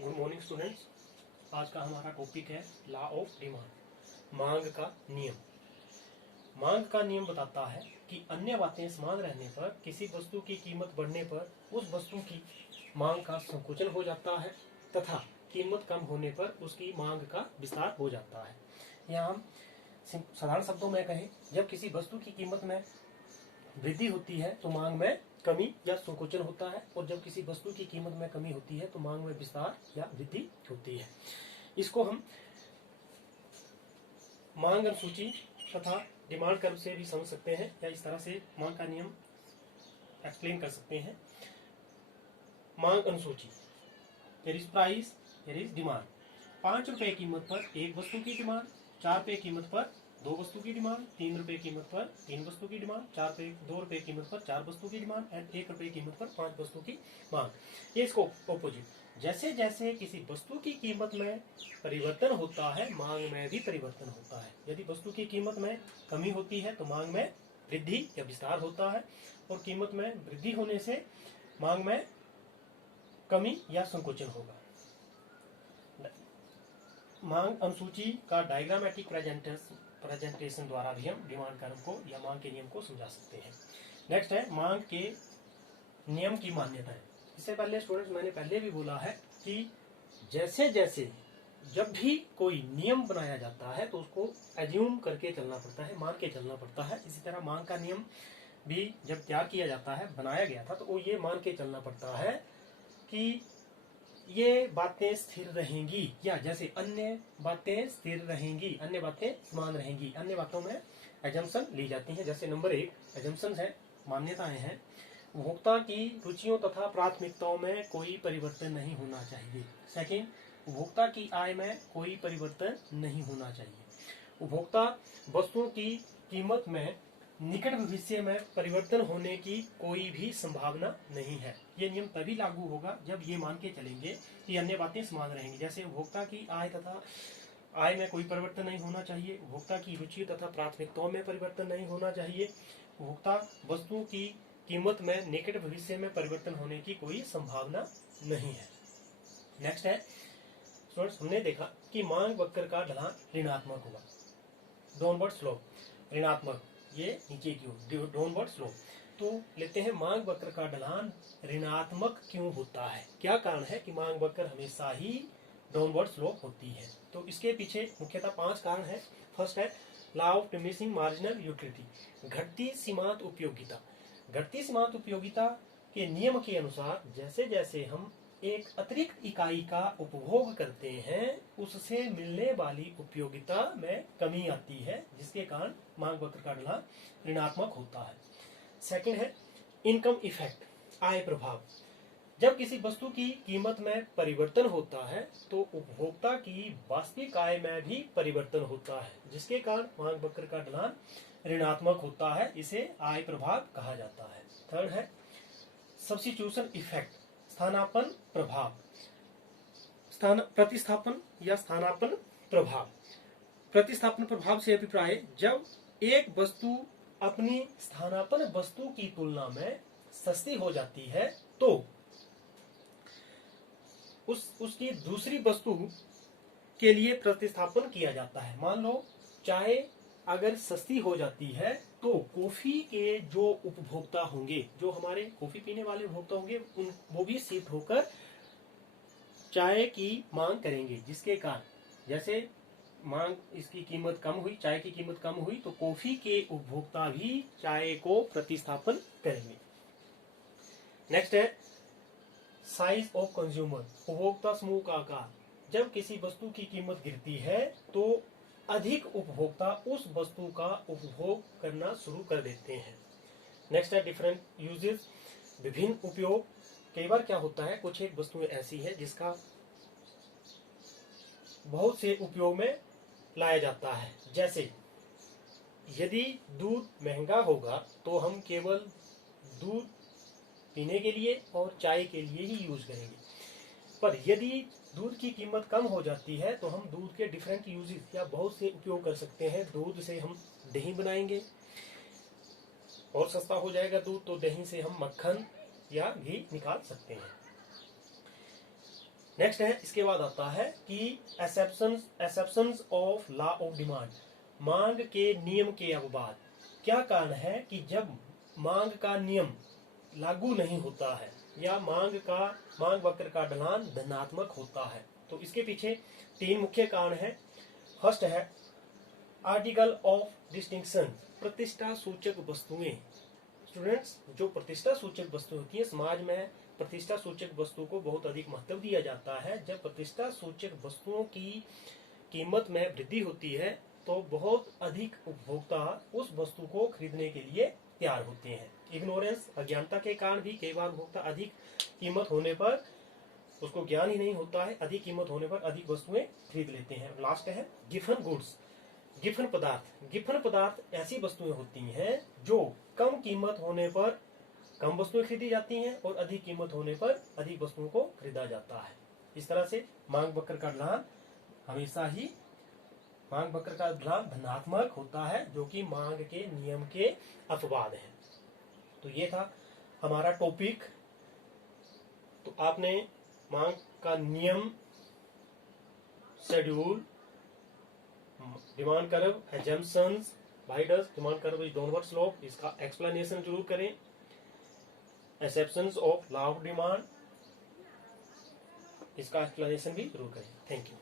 Good morning students. आज का हमारा टॉपिक है लॉ ऑफ डिमांड, मांग का नियम। मांग का नियम बताता है कि अन्य बातें समान रहने पर किसी वस्तु की कीमत बढ़ने पर उस वस्तु की मांग का संकुचन हो जाता है तथा कीमत कम होने पर उसकी मांग का विस्तार हो जाता है। यहाँ हम साधारण शब्दों में कहें, जब किसी वस्तु की कीमत में वृद्धि होती है तो मांग में कमी या संकुचन होता है, और जब किसी वस्तु की कीमत में कमी होती है तो मांग में विस्तार या वृद्धि होती है। इसको हम मांग अनुसूची तथा डिमांड कर्व से भी समझ सकते हैं, या इस तरह से मांग का नियम एक्सप्लेन कर सकते हैं। मांग अनुसूची, here is price, here is demand. 5 रुपए कीमत पर एक वस्तु की डिमांड, 4 रुपए कीमत पर 2 वस्तु की डिमांड, 3 रुपए कीमत पर 3 वस्तु की डिमांड, 2 रुपए कीमत पर 4 वस्तु की डिमांड एंड 1 रुपए कीमत पर 5 वस्तु की मांग। ये इसको ऑपोजिट। जैसे जैसे किसी वस्तु की कीमत में परिवर्तन होता है, मांग में भी परिवर्तन होता है। यदि वस्तु की कीमत में कमी होती है तो मांग में वृद्धि या विस्तार होता है, और कीमत में वृद्धि होने से मांग में कमी या संकुचन होगा। मांग अनुसूची का डायग्रामेटिक प्रेजेंटेशन द्वारा भी हम डिमांड कर्व को या मांग के नियम को समझा सकते हैं। नेक्स्ट है मांग के नियम की मान्यताएं। इससे पहले स्टूडेंट्स, मैंने पहले भी बोला है कि जैसे जैसे जब भी कोई नियम बनाया जाता है तो उसको एज्यूम करके चलना पड़ता है, मान के चलना पड़ता है। इसी तरह मांग का नियम भी जब तैयार किया जाता है, बनाया गया था, तो वो ये मान के चलना पड़ता है कि ये बातें स्थिर रहेंगी, या जैसे अन्य बातें स्थिर रहेंगी, अन्य बातें समान रहेंगी। अन्य बातों में एजम्पशन ली जाती हैं। जैसे नंबर 1 एजम्पशन है, मान्यताएं हैं। उपभोक्ता की रुचियों तथा प्राथमिकताओं में कोई परिवर्तन नहीं होना चाहिए। सेकंड, उपभोक्ता की आय में कोई परिवर्तन नहीं होना चाहिए। उपभोक्ता वस्तुओं की कीमत में निकट भविष्य में परिवर्तन होने की कोई भी संभावना नहीं है। ये नियम तभी लागू होगा जब ये मान के चलेंगे कि अन्य बातें समान रहेंगी। जैसे उपभोक्ता की आय तथा आय में कोई परिवर्तन नहीं होना चाहिए, उपभोक्ता की रुचि तथा प्राथमिकताओं में परिवर्तन नहीं होना चाहिए, उपभोक्ता वस्तु की कीमत में निकट भविष्य में परिवर्तन होने की कोई संभावना नहीं है। नेक्स्ट है स्टूडेंट्स, हमने देखा कि मांग वक्र का ढलान ऋणात्मक होगा, डाउनवर्ड स्लोप, ऋणात्मक, ये नीचे की ओर डाउनवर्ड स्लोप। तो लेते हैं मांग वक्र का ढलान ऋणात्मक क्यों होता है, क्या कारण है कि मांग वक्र हमेशा ही डाउनवर्ड स्लोप होती है। तो इसके पीछे मुख्यतः 5 कारण है। फर्स्ट है law of diminishing marginal utility, घटती सीमांत उपयोगिता। घटती सीमांत उपयोगिता के नियम के अनुसार जैसे जैसे हम एक अतिरिक्त इकाई का उपभोग करते हैं, उससे मिलने वाली उपयोगिता में कमी आती है, जिसके कारण मांग वक्र का ढलान ऋणात्मक होता है। सेकंड है इनकम इफेक्ट, आय प्रभाव। जब किसी वस्तु की कीमत में परिवर्तन होता है तो उपभोक्ता की वास्तविक आय में भी परिवर्तन होता है, जिसके कारण मांग वक्र का ढलान ऋणात्मक होता है। इसे आय प्रभाव कहा जाता है। थर्ड है सब्स्टिट्यूशन इफेक्ट, स्थानापन्न प्रभाव, प्रतिस्थापन या स्थानापन्न प्रभाव। प्रतिस्थापन प्रभाव से अभिप्राय, जब एक वस्तु अपनी स्थानापन्न वस्तु की तुलना में सस्ती हो जाती है तो उसकी दूसरी वस्तु के लिए प्रतिस्थापन किया जाता है। मान लो चाय अगर सस्ती हो जाती है तो कॉफी के जो उपभोक्ता होंगे, जो हमारे कॉफी पीने वाले उपभोक्ता होंगे, वो भी शिफ्ट होकर चाय की मांग करेंगे, जिसके कारण जैसे मांग इसकी कीमत कम हुई, चाय की कीमत कम हुई, तो कॉफी के उपभोक्ता भी चाय को प्रतिस्थापन करेंगे। नेक्स्ट है साइज ऑफ कंज्यूमर, उपभोक्ता समूह का आकार। जब किसी वस्तु की कीमत गिरती है तो अधिक उपभोक्ता उस वस्तु का उपभोग करना शुरू कर देते हैं। नेक्स्ट है डिफरेंट यूजेस, विभिन्न उपयोग। कई बार क्या होता है, कुछ एक वस्तुएं ऐसी है जिसका बहुत से उपयोग में लाया जाता है। जैसे यदि दूध महंगा होगा तो हम केवल दूध पीने के लिए और चाय के लिए ही यूज करेंगे, पर यदि दूध की कीमत कम हो जाती है तो हम दूध के डिफरेंट यूजेस या बहुत से उपयोग कर सकते हैं। दूध से हम दही बनाएंगे और सस्ता हो जाएगा दूध, तो दही से हम मक्खन या घी निकाल सकते हैं। नेक्स्ट है, इसके बाद आता है कि exceptions of law of demand, मांग के नियम के अपवाद। क्या कारण है कि जब मांग का नियम लागू नहीं होता है या मांग वक्र का ढलान धनात्मक होता है, तो इसके पीछे 3 मुख्य कारण है। फर्स्ट है आर्टिकल ऑफ डिस्टिंक्शन, प्रतिष्ठा सूचक वस्तुएं। स्टूडेंट्स, जो प्रतिष्ठा सूचक वस्तु होती है, समाज में प्रतिष्ठा सूचक वस्तु को बहुत अधिक महत्व दिया जाता है। जब प्रतिष्ठा सूचक वस्तुओं की कीमत में वृद्धि होती है तो बहुत अधिक उपभोक्ता उस वस्तु को खरीदने के लिए तैयार होते हैं। इग्नोरेंस, अज्ञानता के कारण भी कई बार उपभोक्ता अधिक कीमत होने पर, उसको ज्ञान ही नहीं होता है, अधिक कीमत होने पर अधिक वस्तुएं खरीद लेते हैं। लास्ट है गिफन गुड्स, गिफन पदार्थ। गिफन पदार्थ ऐसी वस्तुएं होती हैं जो कम कीमत होने पर कम वस्तुएं खरीदी जाती हैं और अधिक कीमत होने पर अधिक वस्तुओं को खरीदा जाता है। इस तरह से मांग वक्र का ढलान हमेशा ही मांग वक्र का ढलान धनात्मक होता है, जो कि मांग के नियम के अपवाद है। तो ये था हमारा टॉपिक। तो आपने मांग का नियम, schedule, demand curve, assumptions, why does demand curve is downward slope, इसका एक्सप्लेनेशन जरूर करें। Exceptions of law of demand, इसका एक्सप्लेनेशन भी जरूर करें। Thank you.